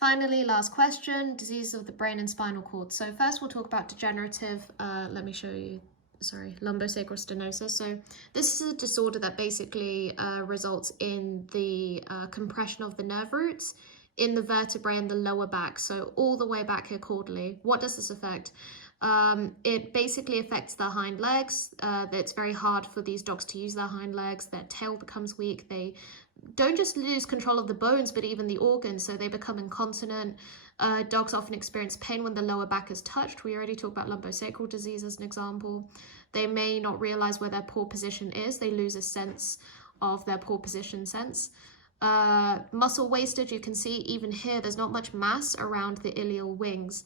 Finally, last question, diseases of the brain and spinal cord. So first we'll talk about degenerative, let me show you, lumbosacral stenosis. So this is a disorder that basically results in the compression of the nerve roots in the vertebrae and the lower back, so all the way back here caudally. What does this affect? It basically affects the hind legs. It's very hard for these dogs to use their hind legs. Their tail becomes weak. They don't just lose control of the bones, but even the organs, so they become incontinent. Dogs often experience pain when the lower back is touched. We already talked about lumbosacral disease as an example. They may not realize where their paw position is. They lose a sense of their paw position sense. Muscle wastage, you can see even here, there's not much mass around the ilial wings,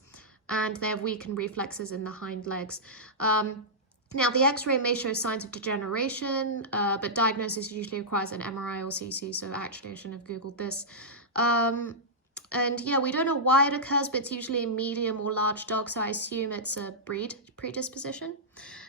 and they have weakened reflexes in the hind legs. Now, the x-ray may show signs of degeneration, but diagnosis usually requires an MRI or CT, so actually I shouldn't have Googled this. And yeah, we don't know why it occurs, but it's usually a medium or large dog, so I assume it's a breed predisposition.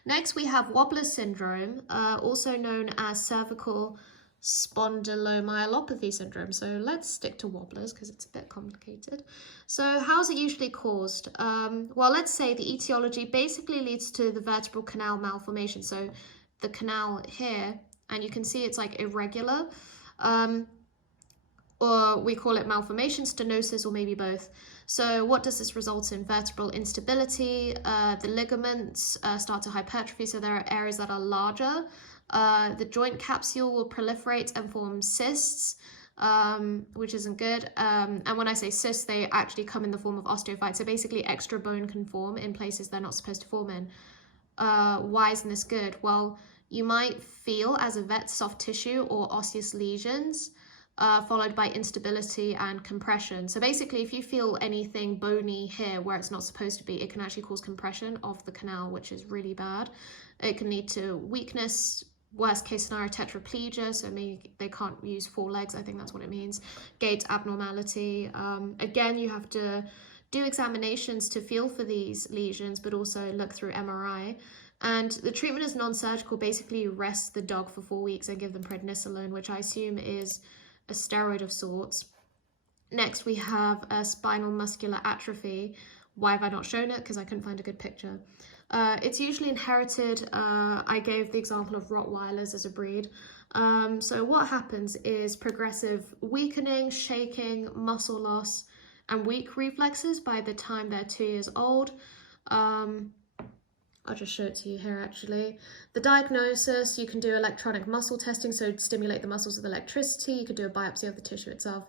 Next, we have Wobbler syndrome, also known as cervical spondylomyelopathy syndrome. So let's stick to wobblers because it's a bit complicated. So how is it usually caused? Well, let's say the etiology basically leads to the vertebral canal malformation. So the canal here, and you can see it's like irregular, or we call it malformation, stenosis, or maybe both. So what does this result in? Vertebral instability, the ligaments start to hypertrophy, so there are areas that are larger. The joint capsule will proliferate and form cysts, which isn't good. And when I say cysts, they actually come in the form of osteophytes. So basically extra bone can form in places they're not supposed to form in. Why isn't this good? Well, you might feel as a vet soft tissue or osseous lesions, followed by instability and compression. So basically, if you feel anything bony here where it's not supposed to be, it can actually cause compression of the canal, which is really bad. It can lead to weakness, worst case scenario, tetraplegia, so maybe they can't use four legs, I think that's what it means. Gait abnormality. Again, you have to do examinations to feel for these lesions, but also look through MRI. And the treatment is non-surgical. Basically, you rest the dog for 4 weeks and give them prednisolone, which I assume is a steroid of sorts. Next, we have a spinal muscular atrophy. Why have I not shown it? Because I couldn't find a good picture. It's usually inherited. I gave the example of Rottweilers as a breed. So what happens is progressive weakening, shaking, muscle loss, and weak reflexes by the time they're 2 years old. I'll just show it to you here actually. The diagnosis, you can do electronic muscle testing, so stimulate the muscles with electricity. You could do a biopsy of the tissue itself.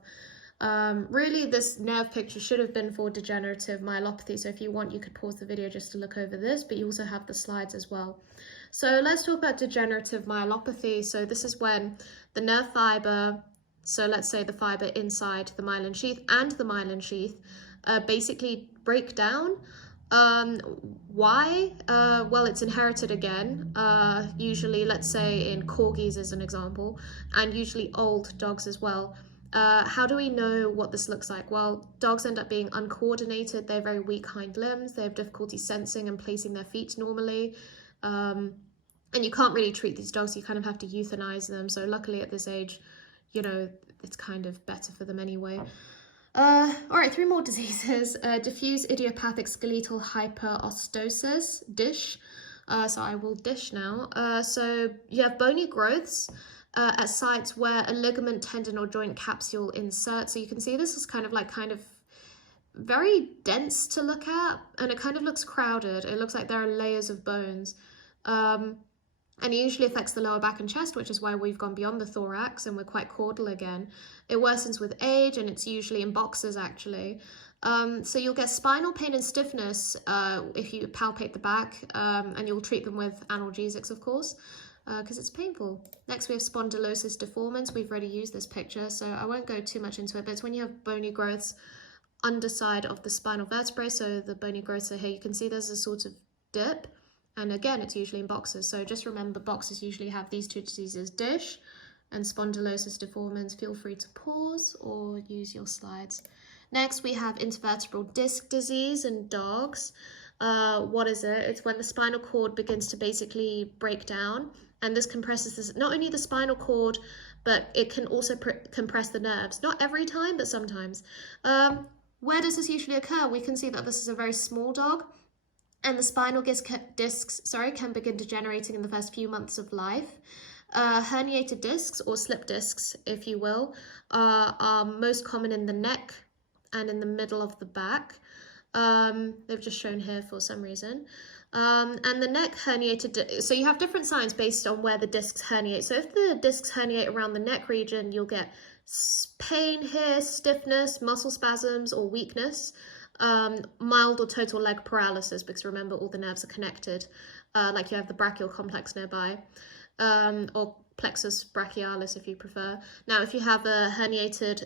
Really, this nerve picture should have been for degenerative myelopathy, so if you want, you could pause the video just to look over this, but you also have the slides as well. So let's talk about degenerative myelopathy. So this is when the nerve fiber, so let's say the fiber inside the myelin sheath and the myelin sheath, basically break down. Why? Well, it's inherited again, usually, let's say in corgis as an example, and usually old dogs as well. How do we know what this looks like? Well, dogs end up being uncoordinated. They have very weak hind limbs. They have difficulty sensing and placing their feet normally. And you can't really treat these dogs. You kind of have to euthanize them. So luckily at this age, you know, it's kind of better for them anyway. All right, 3 more diseases. Diffuse idiopathic skeletal hyperostosis, DISH. So I will DISH now. So you have bony growths at sites where a ligament, tendon, or joint capsule inserts. So you can see this is kind of very dense to look at, and it kind of looks crowded. It looks like there are layers of bones. And it usually affects the lower back and chest, which is why we've gone beyond the thorax and we're quite caudal again. It worsens with age, and it's usually in boxers actually. So you'll get spinal pain and stiffness if you palpate the back, and you'll treat them with analgesics, of course, because it's painful. Next, we have spondylosis deformans. We've already used this picture, so I won't go too much into it, but it's when you have bony growths underside of the spinal vertebrae. So the bony growths are here. You can see there's a sort of dip. And again, it's usually in boxers. So just remember, boxers usually have these 2 diseases, DISH and spondylosis deformans. Feel free to pause or use your slides. Next, we have intervertebral disc disease in dogs. What is it? It's when the spinal cord begins to basically break down, and this compresses not only the spinal cord, but it can also compress the nerves. Not every time, but sometimes. Where does this usually occur? We can see that this is a very small dog, and the spinal discs can begin degenerating in the first few months of life. Herniated discs, or slip discs, if you will, are most common in the neck and in the middle of the back. They've just shown here for some reason. And the neck herniated, so you have different signs based on where the discs herniate. So if the discs herniate around the neck region, you'll get pain here, stiffness, muscle spasms, or weakness. Mild or total leg paralysis, because remember, all the nerves are connected, like you have the brachial complex nearby, or plexus brachialis if you prefer. Now, if you have a herniated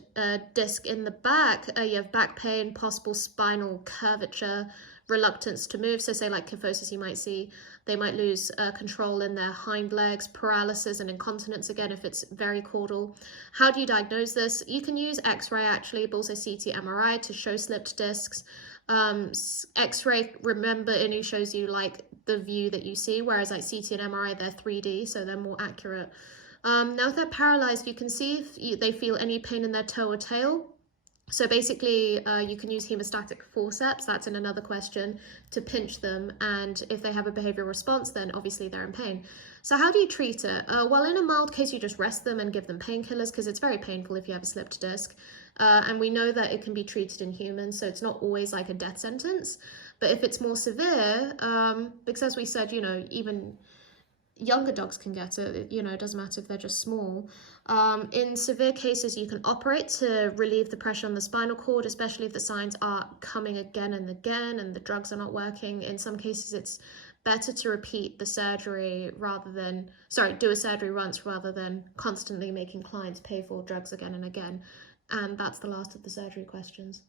disc in the back, you have back pain, possible spinal curvature, reluctance to move. So say like kyphosis, you might see they might lose control in their hind legs, paralysis and incontinence again if it's very caudal. How do you diagnose this? You can use X-ray actually, but also CT, MRI to show slipped discs. X-ray, remember, only shows you like the view that you see, whereas like CT and MRI, they're 3D, so they're more accurate. Now if they're paralyzed, you can see if they feel any pain in their toe or tail. So basically, you can use hemostatic forceps, that's in another question, to pinch them, and if they have a behavioral response, then obviously they're in pain. So how do you treat it? Well, in a mild case, you just rest them and give them painkillers, because it's very painful if you have a slipped disc. And we know that it can be treated in humans, so it's not always like a death sentence. But if it's more severe, because as we said, you know, even younger dogs can get it, you know, it doesn't matter if they're just small. In severe cases, you can operate to relieve the pressure on the spinal cord, especially if the signs are coming again and again and the drugs are not working. In some cases, it's better to repeat the surgery do a surgery once rather than constantly making clients pay for drugs again and again. And that's the last of the surgery questions.